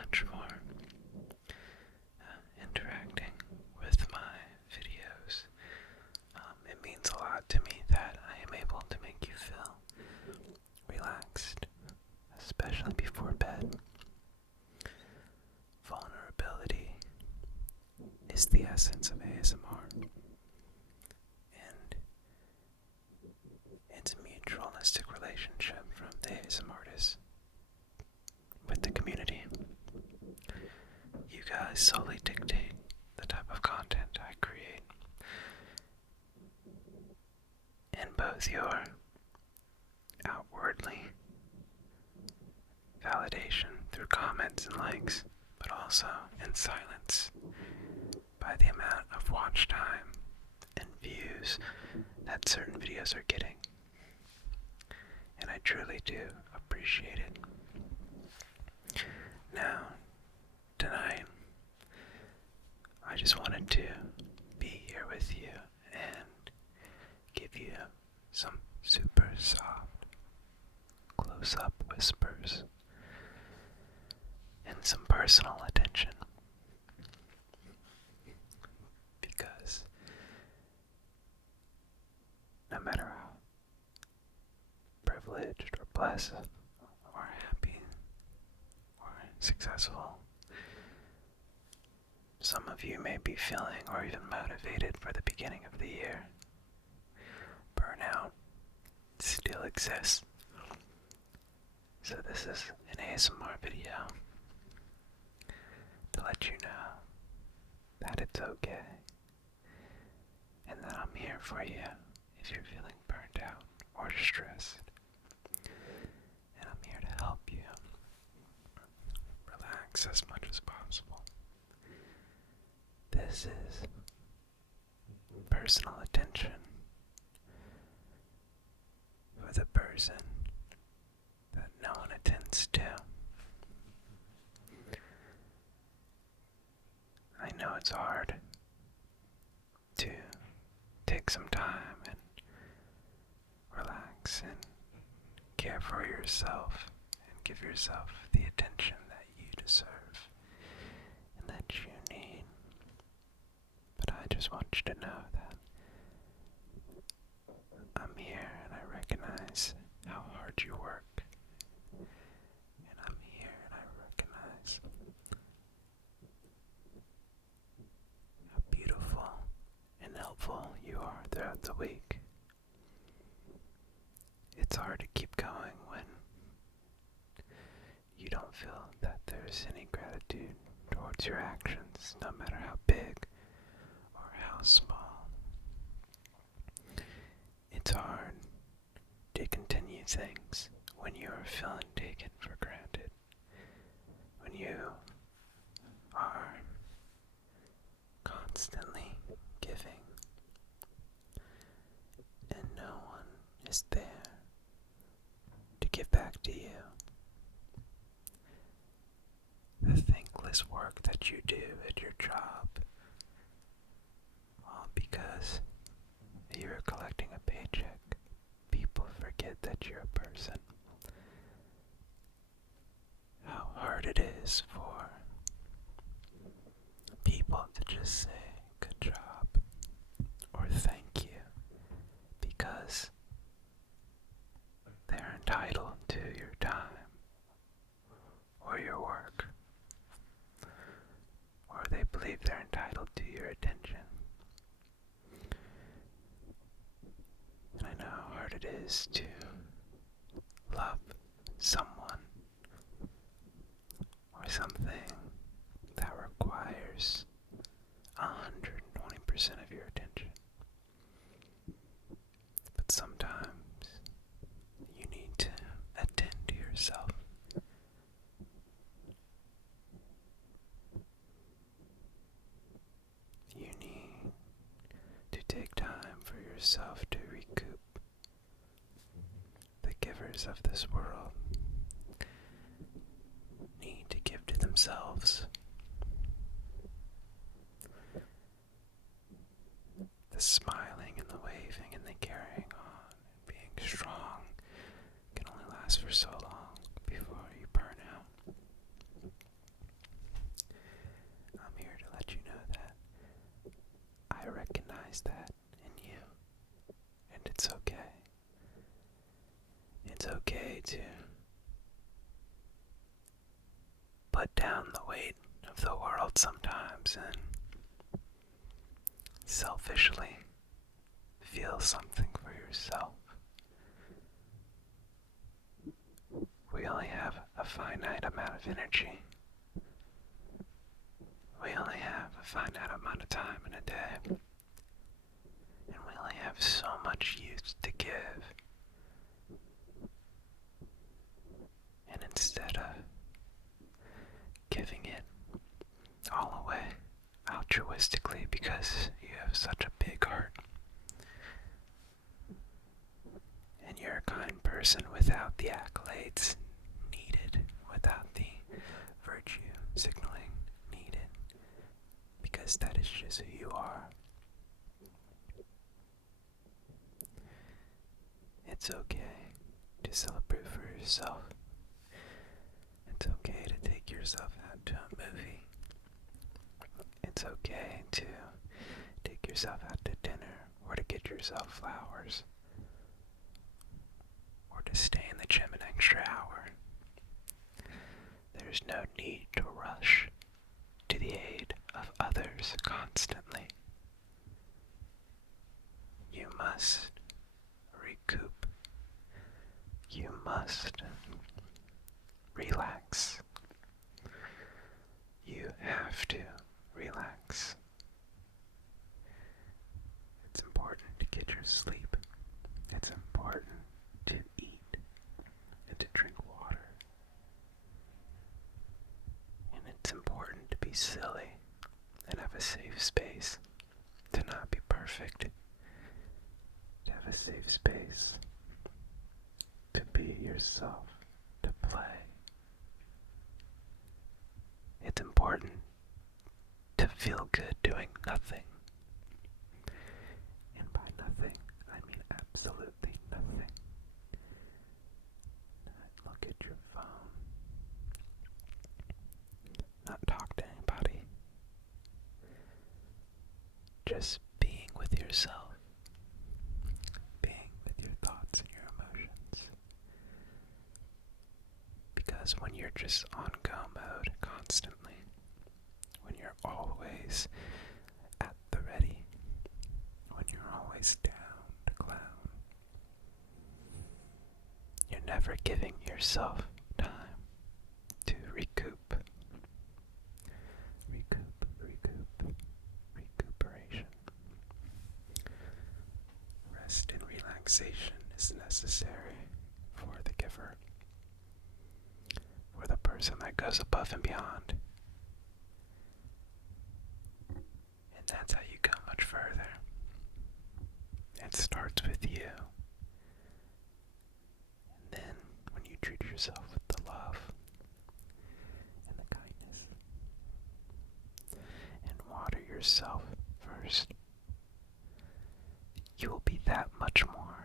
much for interacting with my videos. It means a lot to me that I am able to make you feel relaxed, especially before bed. Vulnerability is the essence of ASMR, and it's a mutualistic relationship from the ASMR artist with the community. You guys solely dictate the type of content I create, and both your outwardly validation through comments and likes, but also in silence by the amount of watch time and views that certain videos are getting. And I truly do appreciate it. Now, tonight, I just wanted to be here with you and give you some super soft close-up whispers and some personal attention, because no matter how privileged or blessed or happy or successful some of you may be feeling or even motivated for the beginning of the year, burnout still exists. So this is an ASMR video to let you know that it's okay and that I'm here for you if you're feeling burnt out or stressed. And I'm here to help you relax as much as possible. This is personal attention for the person that no one attends to. I know it's hard to take some time and relax and care for yourself and give yourself the attention that you deserve and that you need. But I just want you to know that I'm here and I recognize how hard you work. And I'm here and I recognize how beautiful and helpful you are throughout the week. It's hard to keep going when you don't feel that there's any gratitude towards your actions, no matter how big or how small. It's hard to continue things when you are feeling taken for granted, when you are constantly giving and no one is there to give back to you. The thankless work that you do at your job, all because you're collecting a paycheck. People forget that you're a person. How hard it is for people to just say good job or thank you because they're entitled to your time or your work, or they believe they're entitled to your attention. And I know how hard it is to love someone or something that requires 120% of your attention. But sometimes you need to attend to yourself. You need to take time for yourself to recoup. The givers of this world need to give to themselves. The smiling and the waving and the carrying on and being strong can only last for so long before you burn out. recognize that in you. And it's okay. It's okay to put down the weight of the world sometimes and selfishly feel something for yourself. We only have a finite amount of energy. We only have a finite amount of time in a day. And we only have so much youth to give. And instead of giving it all away altruistically because you have such a big heart, and you're a kind person without the accolades needed, without the virtue signaling needed, because that is just who you are. It's okay to celebrate for yourself. It's okay to take yourself out to a movie. It's okay to take yourself out to dinner, or to get yourself flowers, or to stay in the gym an extra hour. There's no need to rush to the aid of others constantly. You must recoup. You must relax. You have to relax. It's important to get your sleep. It's important to eat and to drink water. And it's important to be silly and have a safe space, to not be perfect, to have a safe space, to be yourself, to play. It's important to feel good doing nothing. And by nothing, I mean absolutely nothing. Not look at your phone. Not talk to anybody. Just being with yourself. Being with your thoughts and your emotions. Because when you're just on go mode constantly, when you're always at the ready, when you're always down to clown, you're never giving yourself time to recoup. Recuperation. Rest and relaxation is necessary for the giver, for the person that goes above and beyond. And that's how you go much further. It starts with you. And then when you treat yourself with the love and the kindness, and water yourself first, you will be that much more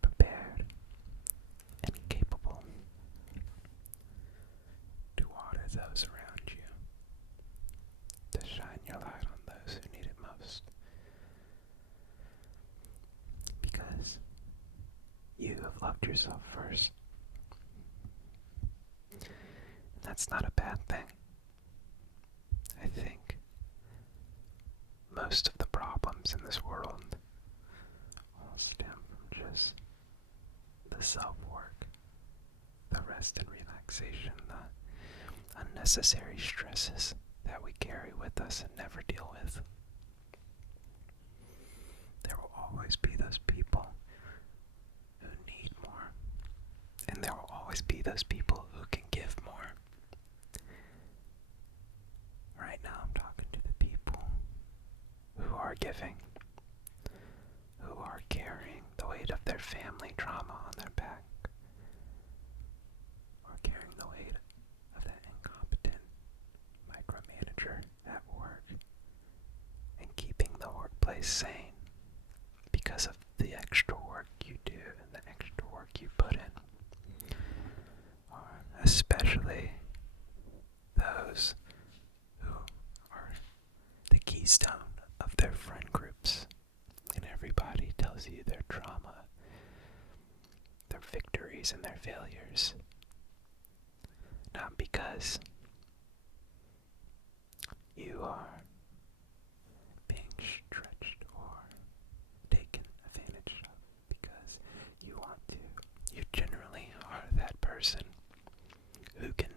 prepared and capable to water those around you, to shine your light on those who need it most. Because you have loved yourself first. And that's not a bad thing. I think most of the problems in this world all stem from just the self-work, the rest and relaxation, the unnecessary stresses that we carry with us and never deal with. There will always be those people who need more, and there will always be those people who can give more. Right now I'm talking to the people who are giving, who are carrying the weight of their family trauma on their back, or carrying the weight of that incompetent micromanager at work, and keeping the workplace sane because of the extra work you do and the extra work you put in. Or especially those who are the keystone of their friend groups, and everybody tells you their trauma, their victories, and their failures. Not because you are being stretched or taken advantage of, because you want to. You generally are that person who can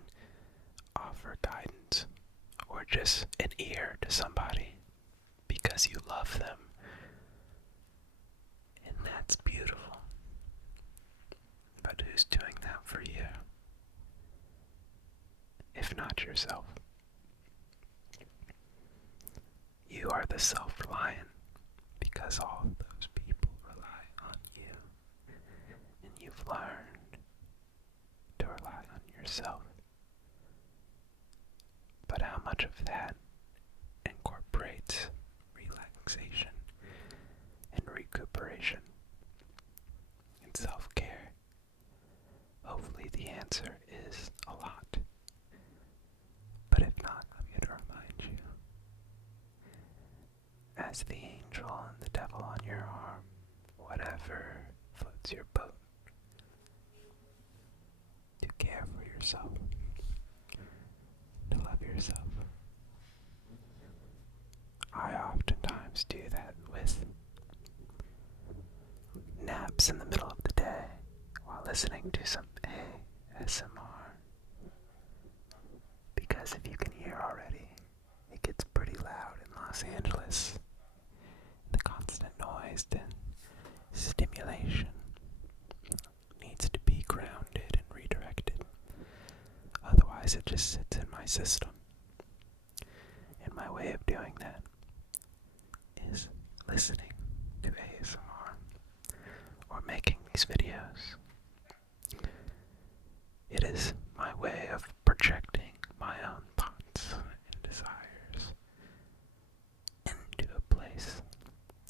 offer guidance or just an ear to somebody because you love them. And that's beautiful. But who's doing that for you? If not yourself. You are the self-reliant because all of those people rely on you. And you've learned to rely on yourself. But how much of that incorporates relaxation and recuperation and self-care? Hopefully the answer is a lot. But if not, I'm here to remind you, as the angel and the devil on your arm, whatever floats your boat, to care for yourself, to love yourself. I oftentimes do that with naps in the middle of the day while listening to some ASMR. Because if you can hear already, it gets pretty loud in Los Angeles. The constant noise and stimulation needs to be grounded and redirected. Otherwise, it just sits in my system. And my way of doing that is listening to ASMR or making these videos. It is my way of projecting my own thoughts and desires into a place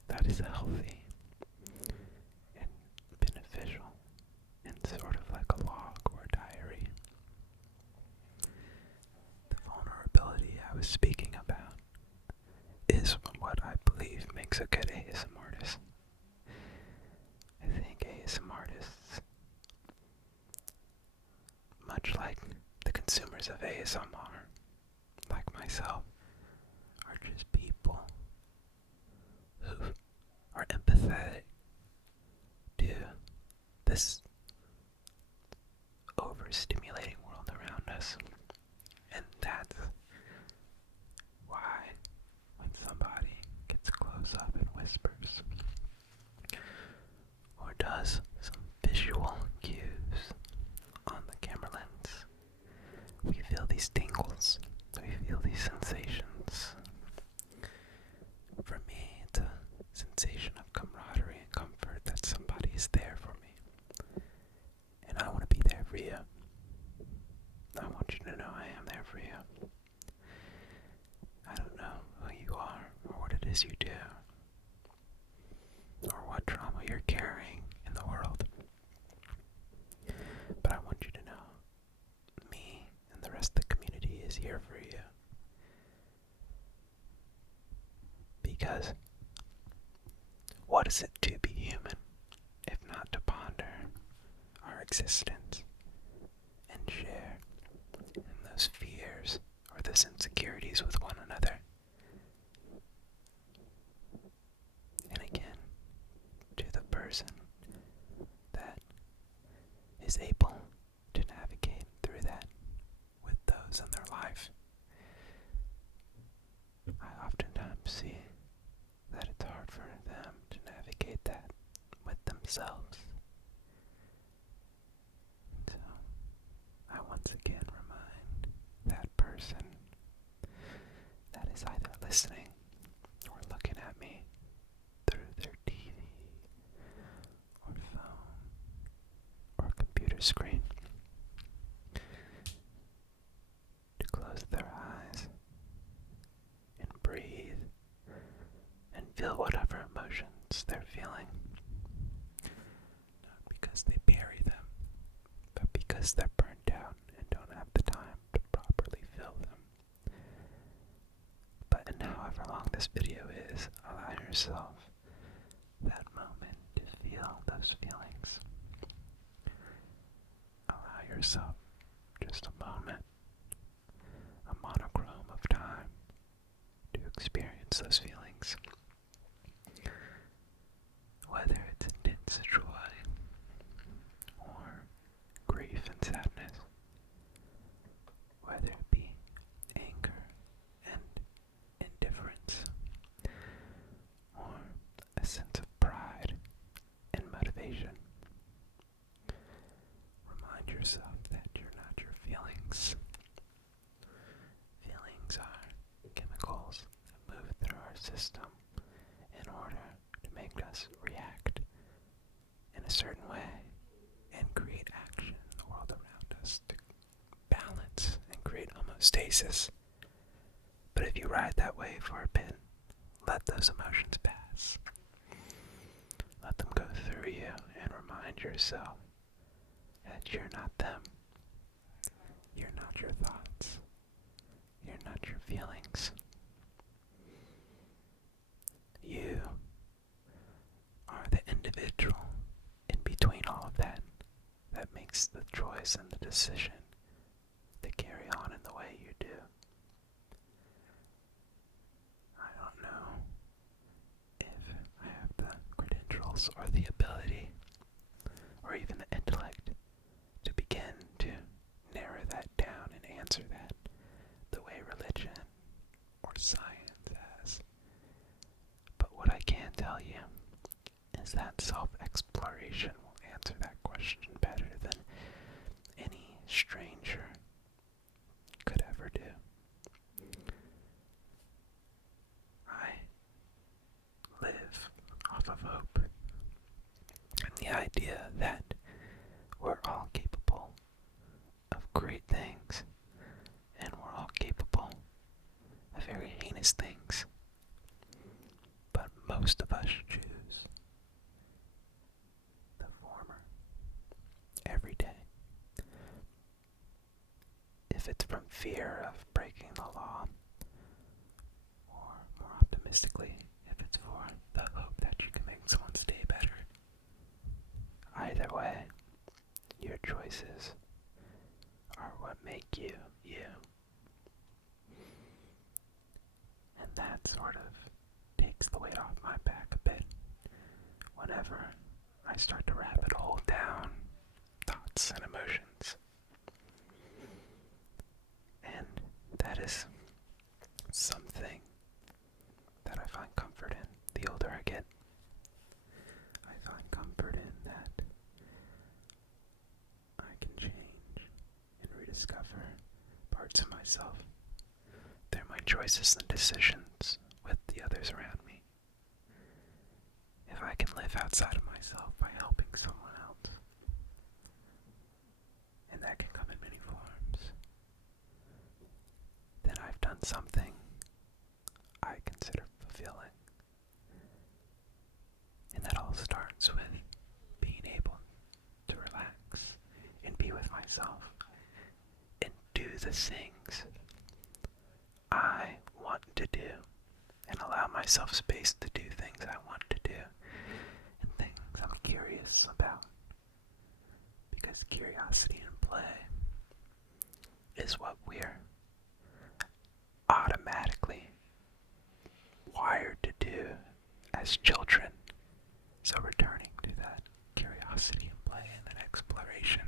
that is healthy and beneficial and sort of like a log or diary. The vulnerability I was speaking about is what I believe makes a good ASMR artist. I think ASMR artists, much like the consumers of ASMR, like myself, are just people who are empathetic to this overstimulating world around us. And that's why when somebody gets close up and whispers or does some visual cues on the camera lens, we feel these tingles, we feel these sensations. For me, it's a sensation of camaraderie and comfort that somebody is there for me. And I want to be there for you. I want you to know I am there for you. I don't know who you are or what it is you do or what trauma you're carrying in the world. But I want you to know me and the rest of the community is here for you. Because what is it to be human if not to ponder our existence and share in those fears or those insecurities with one another? And again, to the person that is able to navigate through that with those in their life, I oftentimes see that it's hard for them to navigate that with themselves. So, I once again remind that person that is either listening or looking at me through their TV or phone or computer screen to close their eyes and breathe and feel whatever emotions they're feeling. Not because they bury them, but because they're burnt out and don't have the time to properly feel them. But in however long this this video is allow yourself that moment to feel those feelings. Allow yourself just a moment, a monochrome of time to experience those feelings. Whether it's intense joy or grief and sadness, whether it be anger and indifference, or a sense of pride and motivation. Remind yourself that you're not your feelings. Feelings are chemicals that move through our system in order to make us react in a certain way and create action in the world around us to balance and create homeostasis. But if you ride that wave for a bit, let those emotions pass. Let them go through you and remind yourself that you're not them. You're not your thoughts. You're not your feelings. You are the individual in between all of that makes the choice and the decision to carry on in the way you do. I don't know if I have the credentials or the ability or even the intellect to begin to narrow that down and answer that the way religion or science has. But what I can tell you is that self-exploration will answer that question better than any stranger could ever do. I live off of hope and the idea that we're all capable of great things and we're all capable of very heinous things. But most of us choose the former every day. If it's from fear of breaking the law, or more optimistically, if it's for the hope that you can make someone's day better. Either way, your choices are what make you, you. And that sort of takes the weight off my back a bit whenever I start to rabbit hole down thoughts and emotions. And that is something that I find comfort in the older I get. I find comfort in that I can change and rediscover parts of myself through my choices and decisions with the others around me. If I can live outside of myself by helping someone else, and that can come in many forms, then I've done something I consider fulfilling. And that all starts with being able to relax and be with myself and do the things I want to do and allow myself space to do things I want to do and things I'm curious about. Because curiosity and play is what we're automatically wired to do as children. So returning to that curiosity and play and that exploration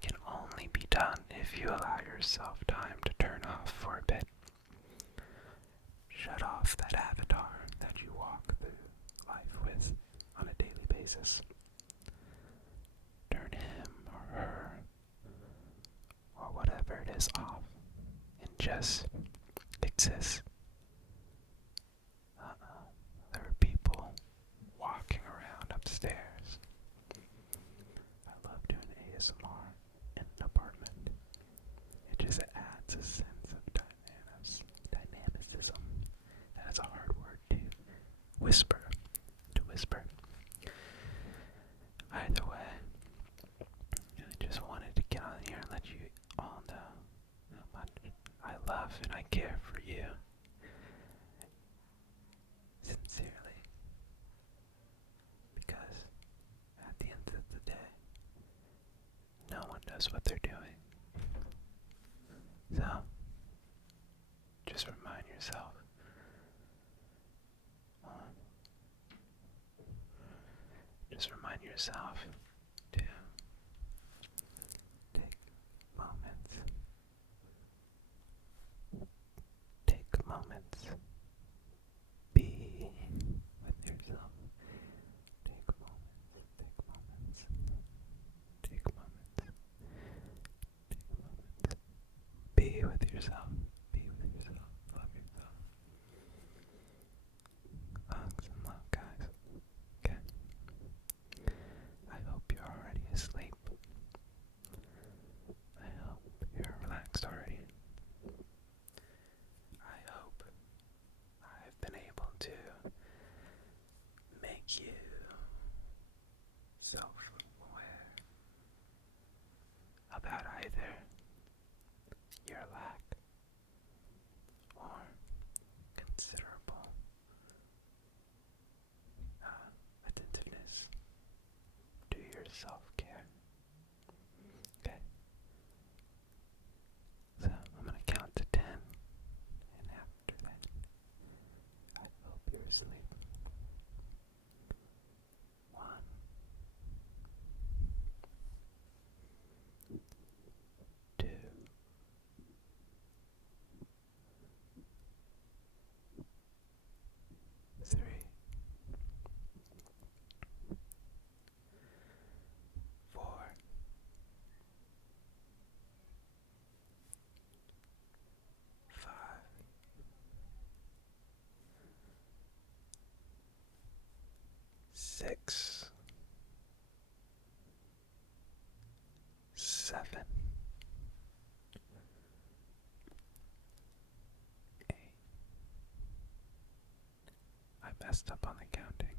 can only be done if you allow yourself time to turn off for a bit. Shut off that avatar that you walk through life with on a daily basis. Turn him or her or whatever it is off and just exist. There are people walking around upstairs. I love doing ASMR in an apartment. It just adds a sense of dynamicism. That is a hard word to whisper. Either way, I just wanted to get on here and let you all know how much I love and I care for you. knows what they're doing. So, just remind yourself. Just remind yourself to take moments. Take moments. Be with yourself. Take moments. Take moments. Take moments. Take moments. Be with yourself. Be with yourself. Love yourself. Hugs and love, guys. Okay. I hope you're already asleep. I hope you're relaxed already. I hope I've been able to make you self-aware about either your lack or considerable attentiveness to your self-care. Okay? So I'm going to count to 10, and after that, I hope you're asleep. 1, 2, 3, 4, 5, 6, 7, 8. I messed up on the counting.